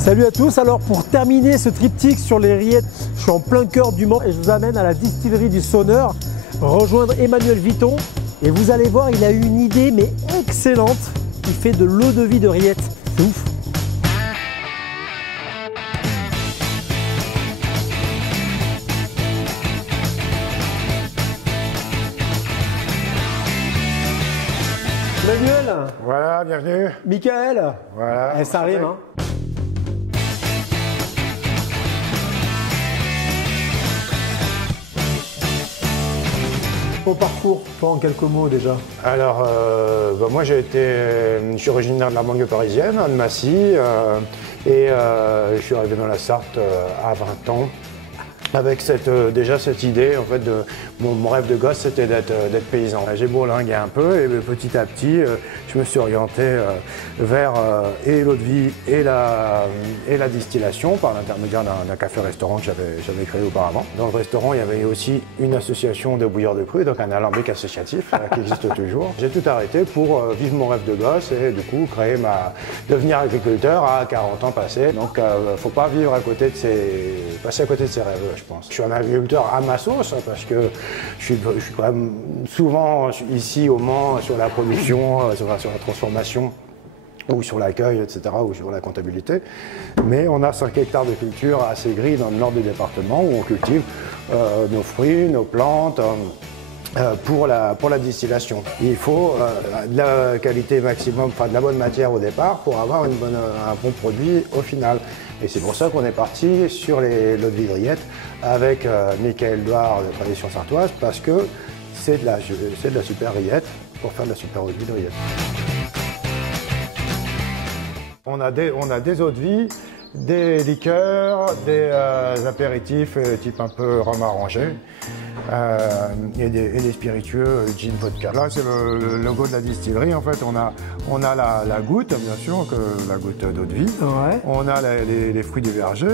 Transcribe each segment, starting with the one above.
Salut à tous, alors pour terminer ce triptyque sur les rillettes, je suis en plein cœur du Mans et je vous amène à la distillerie du Sonneur, rejoindre Emmanuel Viton et vous allez voir, il a eu une idée mais excellente, il fait de l'eau-de-vie de rillettes, c'est ouf. Emmanuel. Voilà, bienvenue. Michael. Voilà. Ça rime, hein. Ton parcours, toi en quelques mots déjà. Alors, moi je suis originaire de la banlieue parisienne, de Massy, et je suis arrivé dans la Sarthe à 20 ans. Avec déjà cette idée, en fait, mon rêve de gosse, c'était d'être paysan. J'ai bourlingué un peu et petit à petit, je me suis orienté vers et l'eau-de-vie et la distillation par l'intermédiaire d'un café-restaurant que j'avais créé auparavant. Dans le restaurant, il y avait aussi une association de bouilleurs de cru, donc un alambic associatif qui existe toujours. J'ai tout arrêté pour vivre mon rêve de gosse et du coup devenir agriculteur à 40 ans passés. Donc, faut pas vivre passer à côté de ses rêves. Je pense. Je suis un agriculteur à ma sauce parce que je suis quand même souvent ici au Mans sur la production, sur la transformation ou sur l'accueil, etc., ou sur la comptabilité. Mais on a 5 hectares de culture assez gris dans le nord du département où on cultive nos fruits, nos plantes, pour la distillation. Il faut de la qualité maximum, enfin de la bonne matière au départ pour avoir un bon produit au final. Et c'est pour ça qu'on est parti sur l'eau-de-vie de rillettes avec Michael Douard de Tradition Sartoise parce que c'est de la super rillette pour faire de la super eau-de-vie de rillettes. On a des eaux-de-vie, des liqueurs, des apéritifs type un peu rhum arrangé. Et des spiritueux, gin, vodka. Là, c'est le logo de la distillerie. En fait, on a la goutte, bien sûr, la goutte d'eau de vie. Ouais. On a les fruits du verger,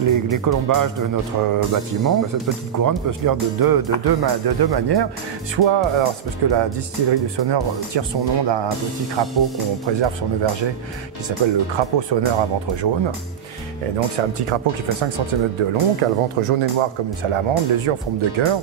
les colombages de notre bâtiment. Cette petite couronne peut se lire de deux manières. Soit, alors c'est parce que la distillerie du Sonneur tire son nom d'un petit crapaud qu'on préserve sur nos vergers, qui s'appelle le crapaud Sonneur à ventre jaune. Et donc c'est un petit crapaud qui fait 5 cm de long, qui a le ventre jaune et noir comme une salamandre, les yeux en forme de cœur.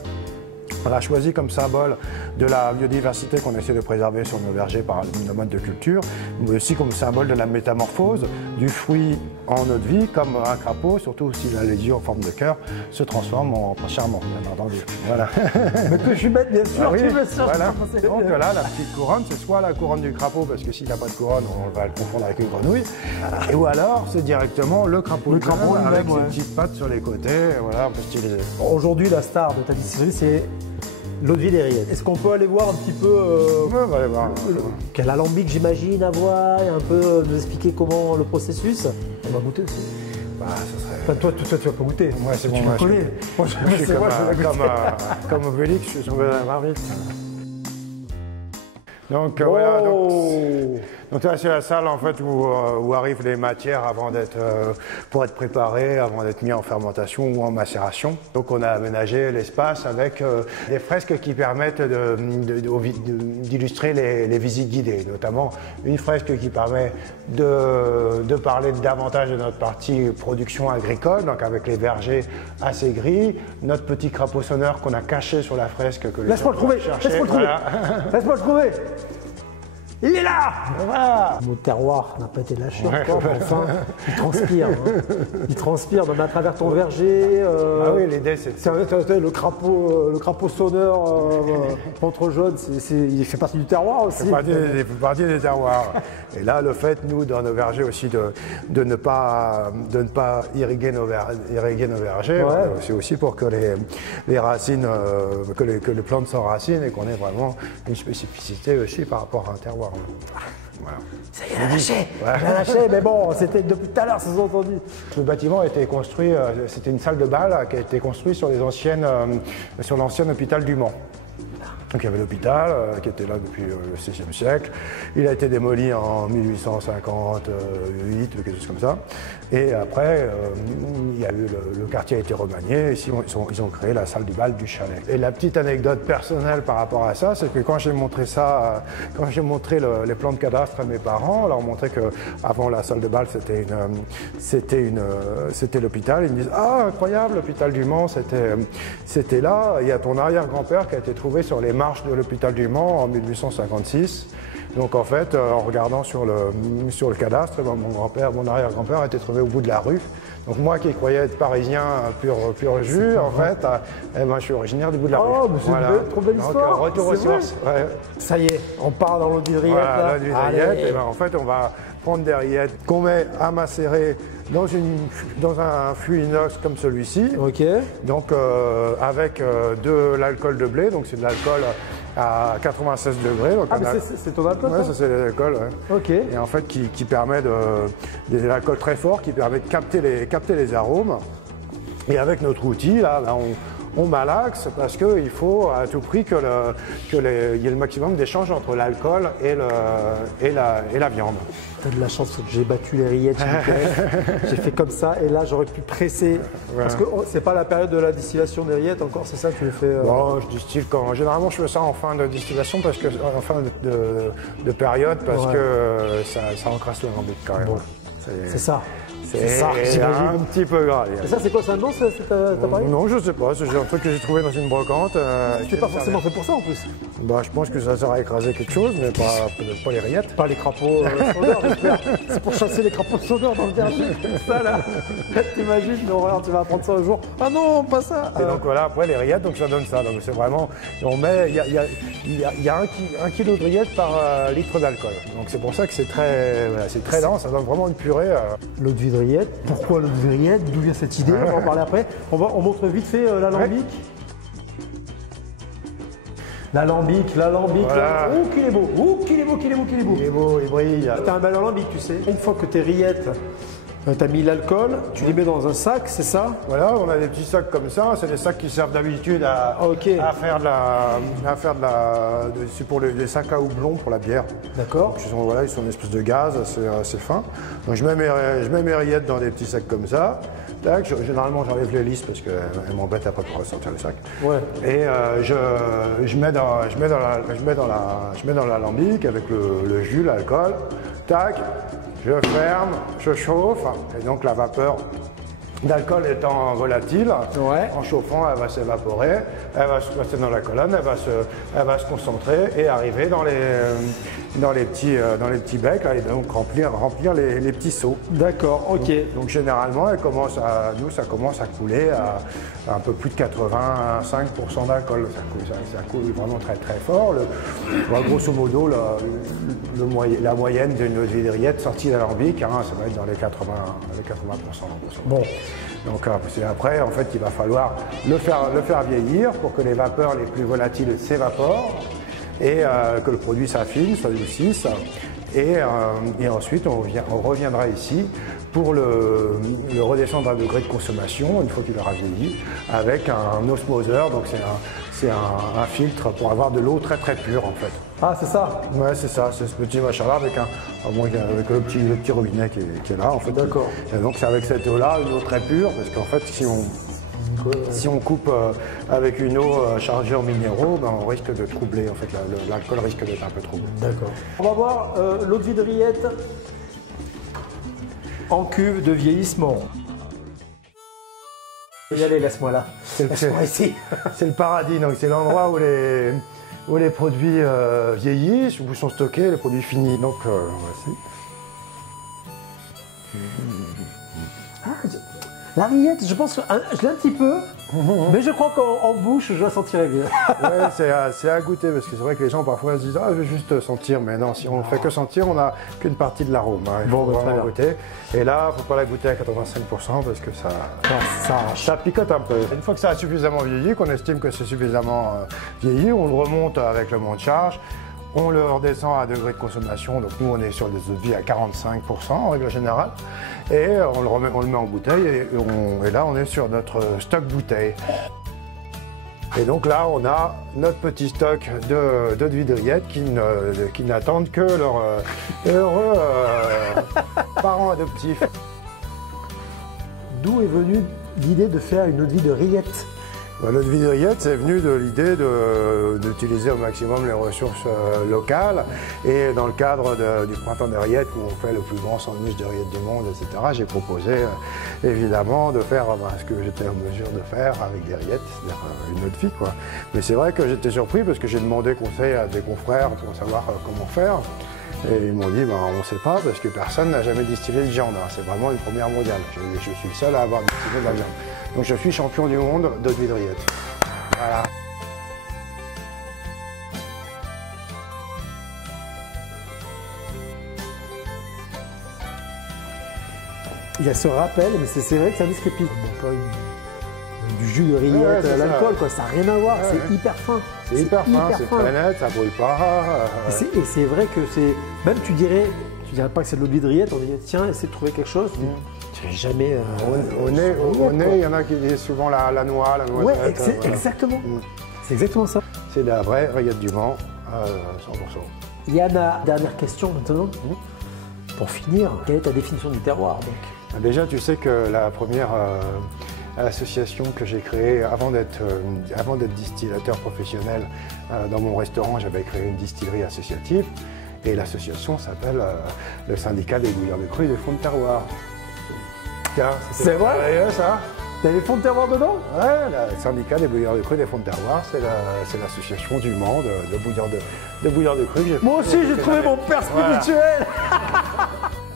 On l'a choisi comme symbole de la biodiversité qu'on essaie de préserver sur nos vergers par nos modes de culture, mais aussi comme symbole de la métamorphose du fruit en eau de vie, comme un crapaud, surtout s'il a les yeux en forme de cœur, se transforme en prince charmant, bien entendu. Voilà. Mais que je suis bête, bien sûr. Ah oui, voilà. Donc là, la petite couronne, c'est soit la couronne du crapaud, parce que s'il n'a pas de couronne, on va le confondre avec une grenouille, ou alors c'est directement le crapaud avec ses petites pattes sur les côtés, voilà, un peu stylisé. Bon, aujourd'hui, la star de ta distillerie, c'est l'eau-de-vie des rillettes. Est-ce qu'on peut aller voir un petit peu ouais, on va aller voir. Quel alambic j'imagine avoir et un peu nous expliquer comment le processus. On va goûter aussi. Bah, ça serait... Enfin, toi, tu vas pas goûter. Ouais, c'est bon. Tu me connais. Moi, je suis comme Obélix, je suis tombé dans la marmite. Donc, voilà. Donc là, c'est la salle en fait où arrivent les matières pour être préparées, avant d'être mis en fermentation ou en macération. Donc on a aménagé l'espace avec des fresques qui permettent d'illustrer les visites guidées, notamment une fresque qui permet de parler davantage de notre partie production agricole, donc avec les vergers assez gris, notre petit crapaud Sonneur qu'on a caché sur la fresque. Laisse-moi le trouver, laisse-moi le trouver, laisse-moi le trouver. Il est là! Voilà. Mon terroir n'a pas été lâché encore, mais enfin, il transpire. Hein. Il transpire, même à travers ton verger. Ah oui, l'idée c'est... Le crapaud Sonneur, ventre jaune, il fait partie du terroir aussi. Il fait partie des terroirs. Et là, le fait, nous, dans nos vergers aussi, de ne pas irriguer nos vergers, ouais. C'est aussi pour que les racines, que les plantes s'enracinent et qu'on ait vraiment une spécificité aussi par rapport à un terroir. Voilà. Ça y est, elle a lâché, elle a lâché, mais bon, c'était depuis tout à l'heure, ça s'est entendu. Le bâtiment a été construit, c'était une salle de bal qui a été construite sur l'ancien hôpital du Mans. Donc il y avait l'hôpital qui était là depuis le XVIe siècle. Il a été démoli en 1858, quelque chose comme ça. Et après, il y a eu le quartier a été remanié. Ici, ils ont créé la salle du bal du chalet. Et la petite anecdote personnelle par rapport à ça, c'est que quand j'ai montré ça, quand j'ai montré les plans de cadastre à mes parents, leur montrer que avant la salle de bal, c'était l'hôpital. Ils me disent ah incroyable, l'hôpital du Mans, c'était là. Il y a ton arrière-grand-père qui a été trouvé sur les marches de l'hôpital du Mans en 1856. Donc en fait, en regardant sur le cadastre, mon arrière-grand-père a été trouvé au bout de la rue. Donc moi qui croyais être parisien pur jus, en fait, je suis originaire du bout de la rue. Oh, mais c'est une trop belle histoire. Donc retour aux sources. Ouais. Ça y est, on part dans l'eau du rillette. Voilà, l'eau du rillette. Et en fait, on va prendre des rillettes qu'on met à macérer dans un fût inox comme celui-ci. Ok. Donc avec de l'alcool de blé, donc c'est de l'alcool à 96 degrés. Donc c'est ton alcool? Ouais, ça c'est l'alcool. Ouais. Ok. Et en fait qui permet de l'alcool très fort qui permet de capter les arômes. Et avec notre outil là, on malaxe parce qu'il faut à tout prix qu'il y ait le maximum d'échange entre l'alcool et la viande. T'as de la chance que j'ai battu les rillettes, j'ai fait comme ça et là j'aurais pu presser. Ouais. Parce que c'est pas la période de la distillation des rillettes encore, c'est ça que tu le fais Bon, je distille généralement je fais ça en fin de distillation parce que en fin de période parce que ça encrasse le lambic quand même. Bon, c'est ça. C'est un petit peu gras. Et ça, c'est quoi, c'est un nom, cet appareil? Non, je sais pas. C'est un truc que j'ai trouvé dans une brocante. C'était pas forcément fait pour ça en plus. Bah, je pense que ça sert à écraser quelque chose, mais peut-être pas les rillettes. Pas les crapauds sauveurs, j'espère. C'est pour chasser les crapauds sauveurs dans le verger. Ça là. T'imagines l'horreur, tu vas apprendre ça un jour. Ah non, pas ça. Et donc voilà, après les rillettes, donc ça donne ça. Donc c'est vraiment. On met. Il y a 1 kilo de rillettes par litre d'alcool. Donc c'est pour ça que c'est très dense. Ça donne vraiment une purée. L'eau de vie de rillettes. Pourquoi l'eau de rillettes? D'où vient cette idée? On va en parler après. On montre vite fait l'alambic. L'alambic. Voilà. Oh, qu'il est beau. Oh, qu'il est beau. Il est beau, il brille. T'as un bel alambic, tu sais. Une fois que tes rillettes, t'as mis l'alcool, tu les mets dans un sac, c'est ça? Voilà, on a des petits sacs comme ça. C'est des sacs qui servent d'habitude à faire c'est pour les sacs à houblon pour la bière. D'accord. Voilà, ils sont une espèce de gaz assez fin. Donc je mets mes rillettes dans des petits sacs comme ça. Tac, généralement j'enlève l'hélice parce qu'elle m'embête après pour ressortir le sac. Ouais. Et je mets dans l'alambic avec le jus, l'alcool. Tac, je ferme, je chauffe et donc la vapeur d'alcool étant volatile, en chauffant, elle va s'évaporer, elle va se passer dans la colonne, elle va se concentrer et arriver dans les petits becs et donc remplir les petits seaux. D'accord, ok. Donc généralement, ça commence à couler à un peu plus de 85% d'alcool. Ça coule vraiment très très fort. Grosso modo, la moyenne d'une eau de vie de rillette sortie d'alambic, ça va être dans les 80%. Bon. Donc c'est après, en fait, il va falloir le faire vieillir pour que les vapeurs les plus volatiles s'évaporent et que le produit s'affine, s'adoucisse. Et ensuite, on reviendra ici pour le redescendre à degré de consommation, une fois qu'il aura vieilli, avec un osmoseur. Donc c'est un filtre pour avoir de l'eau très très pure en fait. Ah, c'est ça? Ouais, c'est ça, c'est ce petit machin-là avec le petit robinet qui est là en fait. D'accord. Et donc c'est avec cette eau-là, une eau très pure, parce qu'en fait si on coupe avec une eau chargée en minéraux, on risque de troubler, en fait, l'alcool risque d'être un peu troublé. D'accord. On va voir l'eau de vie de rillette en cuve de vieillissement. Et allez, laisse-moi là. Laisse-moi ici. C'est le paradis, donc c'est l'endroit où les produits vieillissent, où sont stockés les produits finis. Donc voici. La rillette, je pense que je l'ai un petit peu, mais je crois qu'en bouche, je la sentirais bien. Ouais, c'est à goûter, parce que c'est vrai que les gens parfois se disent « Ah, je veux juste sentir », mais non, si on ne fait que sentir, on n'a qu'une partie de l'arôme. Il faut vraiment goûter. Et là, il ne faut pas la goûter à 85% parce que ça picote un peu. Une fois que ça a suffisamment vieilli, qu'on estime que c'est suffisamment vieilli, on le remonte avec le monte charge. On le redescend à degré de consommation, donc nous on est sur des eaux de vie à 45% en règle générale, et on le met en bouteille et là on est sur notre stock bouteille. Et donc là, on a notre petit stock d'eau de vie de rillettes qui n'attendent que leurs heureux parents adoptifs. D'où est venue l'idée de faire une eau de vie de rillettes? L'eau de vie de rillettes, c'est venu de l'idée d'utiliser au maximum les ressources locales. Et dans le cadre du printemps des rillettes, où on fait le plus grand sandwich de rillettes du monde, etc., j'ai proposé évidemment de faire ce que j'étais en mesure de faire avec des rillettes, c'est-à-dire une eau de vie, quoi. Mais c'est vrai que j'étais surpris parce que j'ai demandé conseil à des confrères pour savoir comment faire. Et ils m'ont dit, on ne sait pas parce que personne n'a jamais distillé de viande. C'est vraiment une première mondiale. Je suis le seul à avoir distillé de la viande. Donc je suis champion du monde d'eau de vie de rillettes. Voilà. Il y a ce rappel, mais c'est vrai que c'est un discrépit. Bon, pas du jus de rillettes, l'alcool, quoi. Ça n'a rien à voir. Ouais, c'est hyper fin. C'est hyper fin, c'est très net, ça brûle pas. Et c'est vrai que c'est. Même tu dirais pas que c'est de l'eau de vie de rillettes, on dirait tiens, essaie de trouver quelque chose. Tu n'as jamais. Au nez, il y en a qui disent souvent la noix, la noisette. Ouais, voilà. Exactement. C'est exactement ça. C'est la vraie rillette du Mans, 100%. Yana, dernière question maintenant. Pour finir, quelle est ta définition du terroir donc? Déjà, tu sais que la première association que j'ai créée avant d'être distillateur professionnel dans mon restaurant, j'avais créé une distillerie associative et l'association s'appelle le syndicat des bouilleurs de cru et des fonds de terroir. C'est vrai ça? T'as les fonds de terroir dedans? Ouais, le syndicat des bouilleurs de cru et des fonds de terroir, c'est l'association du Mans de bouilleurs de cru. Moi aussi j'ai trouvé mon père spirituel.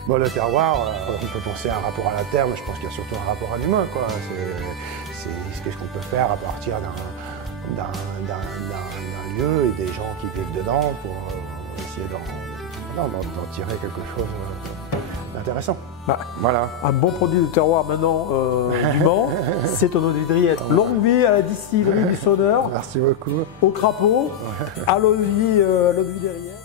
Bon, le terroir, on peut penser à un rapport à la terre, mais je pense qu'il y a surtout un rapport à l'humain, quoi. C'est qu'est-ce qu'on peut faire à partir d'un lieu et des gens qui vivent dedans pour essayer d'en tirer quelque chose d'intéressant. Voilà. Un bon produit de terroir maintenant du Mans, c'est ton eau de vie de rillettes. Longue vie à la distillerie du Sonneur. Merci beaucoup. Au crapaud, à l'eau de vie des rillettes.